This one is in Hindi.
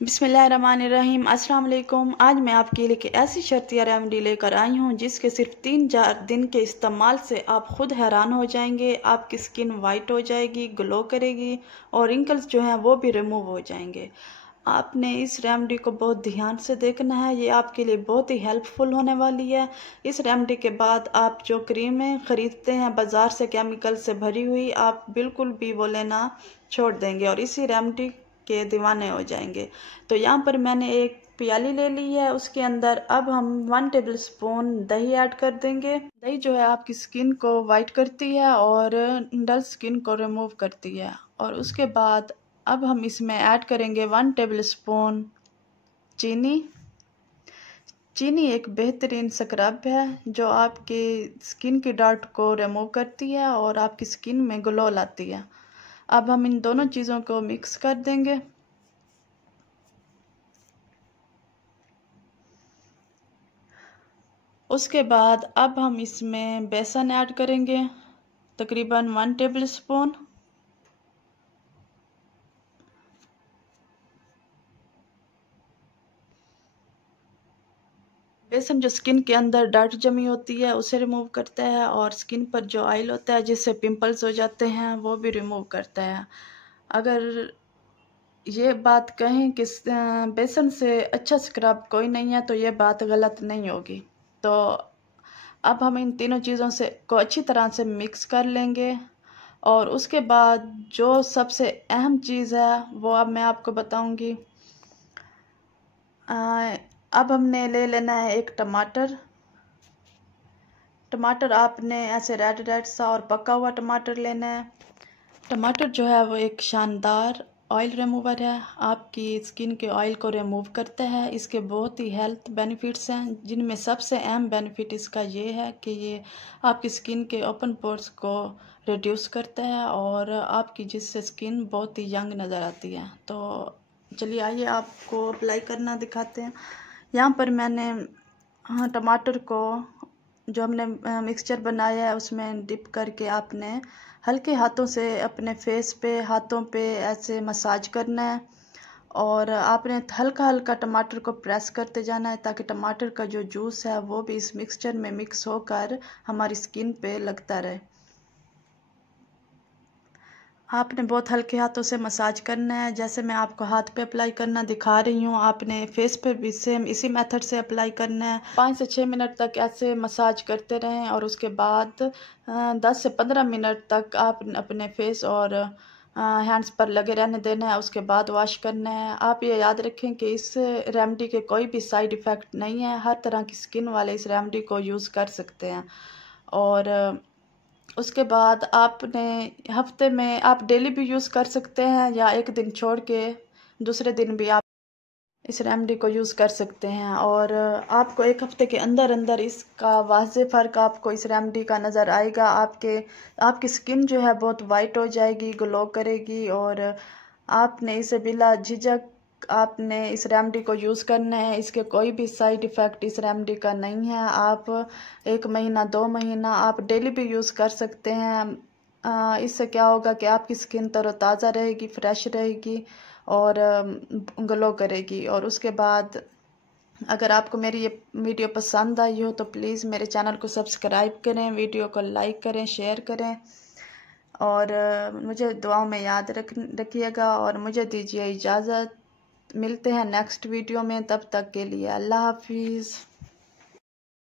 बिस्मिल्लाहिर्रहमानिर्रहीम। अस्सलाम वालेकुम। आज मैं आपके लिए एक ऐसी शर्तिया रेमेडी लेकर आई हूँ जिसके सिर्फ 3-4 दिन के इस्तेमाल से आप खुद हैरान हो जाएंगे। आपकी स्किन वाइट हो जाएगी, ग्लो करेगी और रिंकल्स जो हैं वो भी रिमूव हो जाएंगे। आपने इस रेमेडी को बहुत ध्यान से देखना है, ये आपके लिए बहुत ही हेल्पफुल होने वाली है। इस रेमेडी के बाद आप जो क्रीमें ख़रीदते हैं बाज़ार से केमिकल से भरी हुई, आप बिल्कुल भी वो लेना छोड़ देंगे और इसी रेमेडी के दीवाने हो जाएंगे। तो यहाँ पर मैंने एक प्याली ले ली है, उसके अंदर अब हम 1 टेबल स्पून दही ऐड कर देंगे। दही जो है आपकी स्किन को वाइट करती है और डल स्किन को रिमूव करती है। और उसके बाद अब हम इसमें ऐड करेंगे 1 टेबल स्पून चीनी। चीनी एक बेहतरीन स्क्रब है जो आपकी स्किन की डार्ट को रिमूव करती है और आपकी स्किन में ग्लो लाती है। अब हम इन दोनों चीज़ों को मिक्स कर देंगे। उसके बाद अब हम इसमें बेसन ऐड करेंगे, तकरीबन 1 टेबल स्पून। बेसन जो स्किन के अंदर डर्ट जमी होती है उसे रिमूव करता है और स्किन पर जो ऑयल होता है जिससे पिंपल्स हो जाते हैं वो भी रिमूव करता है। अगर ये बात कहें कि बेसन से अच्छा स्क्रब कोई नहीं है तो ये बात गलत नहीं होगी। तो अब हम इन तीनों चीज़ों से को अच्छी तरह से मिक्स कर लेंगे और उसके बाद जो सबसे अहम चीज़ है वो अब मैं आपको बताऊंगी। अब हमने ले लेना है एक टमाटर। टमाटर आपने ऐसे रेड रेड सा और पका हुआ टमाटर लेना है। टमाटर जो है वो एक शानदार ऑयल रिमूवर है, आपकी स्किन के ऑयल को रिमूव करता है। इसके बहुत ही हेल्थ बेनिफिट्स हैं, जिनमें सबसे अहम बेनिफिट इसका ये है कि ये आपकी स्किन के ओपन पोर्स को रिड्यूस करता है और आपकी जिससे स्किन बहुत ही यंग नज़र आती है। तो चलिए आइए आपको अप्लाई करना दिखाते हैं। यहाँ पर मैंने टमाटर को जो हमने मिक्सचर बनाया है उसमें डिप करके आपने हल्के हाथों से अपने फेस पे, हाथों पे ऐसे मसाज करना है और आपने हल्का हल्का टमाटर को प्रेस करते जाना है ताकि टमाटर का जो जूस है वो भी इस मिक्सचर में मिक्स होकर हमारी स्किन पे लगता रहे। आपने बहुत हल्के हाथों से मसाज करना है, जैसे मैं आपको हाथ पे अप्लाई करना दिखा रही हूँ आपने फेस पे भी सेम इसी मेथड से अप्लाई करना है। 5 से 6 मिनट तक ऐसे मसाज करते रहें और उसके बाद 10 से 15 मिनट तक आप अपने फेस और हैंड्स पर लगे रहने देना है। उसके बाद वॉश करना है। आप ये याद रखें कि इस रेमेडी के कोई भी साइड इफ़ेक्ट नहीं है, हर तरह की स्किन वाले इस रेमेडी को यूज़ कर सकते हैं। और उसके बाद आपने हफ्ते में आप डेली भी यूज़ कर सकते हैं या एक दिन छोड़ के दूसरे दिन भी आप इस रेमेडी को यूज़ कर सकते हैं। और आपको एक हफ्ते के अंदर अंदर इसका वाज़े फ़र्क आपको इस रेमेडी का नज़र आएगा। आपकी स्किन जो है बहुत वाइट हो जाएगी, ग्लो करेगी और आपने इसे बिला झिझक आपने इस रेमेडी को यूज़ करना है। इसके कोई भी साइड इफ़ेक्ट इस रेमेडी का नहीं है। आप 1 महीना 2 महीना आप डेली भी यूज़ कर सकते हैं। इससे क्या होगा कि आपकी स्किन तरोताज़ा रहेगी, फ्रेश रहेगी और ग्लो करेगी। और उसके बाद अगर आपको मेरी ये वीडियो पसंद आई हो तो प्लीज़ मेरे चैनल को सब्सक्राइब करें, वीडियो को लाइक करें, शेयर करें और मुझे दुआओं में याद रखिएगा और मुझे दीजिए इजाज़त। मिलते हैं नेक्स्ट वीडियो में, तब तक के लिए अल्लाह हाफिज़।